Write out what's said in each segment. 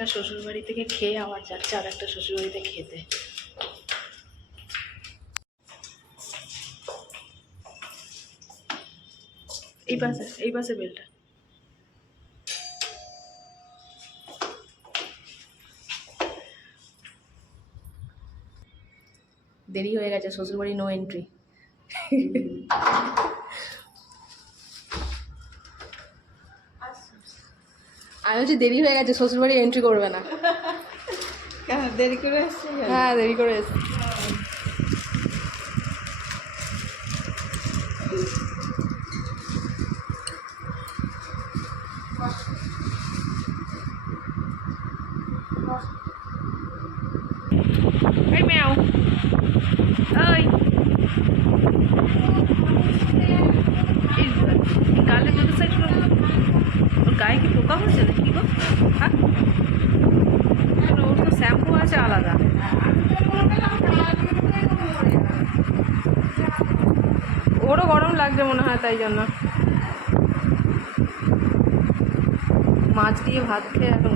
একটা শ্বশুরবাড়ি থেকে খেয়ে আবার যাচ্ছে, আর একটা শ্বশুরবাড়িতে খেতে। এই পাশে এই পাশে বেলটা। দেরি হয়ে গেছে, শ্বশুরবাড়ি নো এন্ট্রি আমি বলছি দেরি হয়ে গেছে শ্বশুরবাড়ি এন্ট্রি করবে না। কেন দেরি করে এসছি হ্যাঁ দেরি করে এসছে। এই ম্যাও। ওই। এই গালে জলের সাইড গায়ে কি পোকা হয়েছে নাকি গো? হ্যাঁ? ওর তো শ্যাম্পু আছে আলাদা। ওরও গরম লাগছে মনে হয় তাই জন্য। মাছ দিয়ে ভাত খেয়ে এখন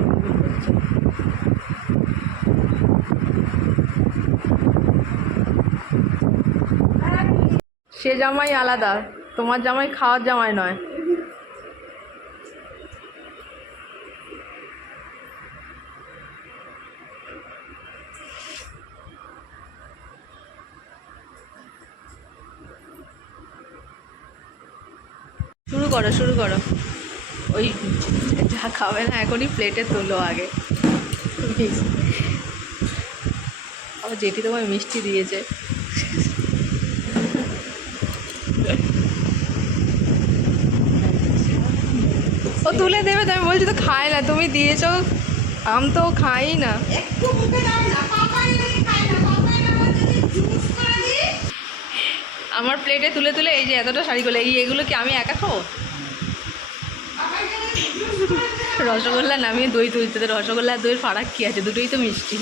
সে জামাই আলাদা, তোমার জামাই খাওয়ার জামাই নয়। শুরু করো শুরু করো। ওই যা খাবে না, এখনই প্লেটে তোলো আগে। আবার জেঠি তোমায় মিষ্টি দিয়েছে। ও তুলে দেবে, তো আমি বলছি তো খায় না, তুমি দিয়েছ। আম তো খাই না। একটু মুখে না, পাপাই খায় না, পাপাই না জুস আমার প্লেটে তুলে তুলে এই যে এতটা শাড়ি করলে, এই এগুলো কি আমি একা খাব? রসগোল্লা নামিয়ে দই তুলতে, রসগোল্লা দইয়ের ফারাক কী আছে? দুটোই তো মিষ্টি।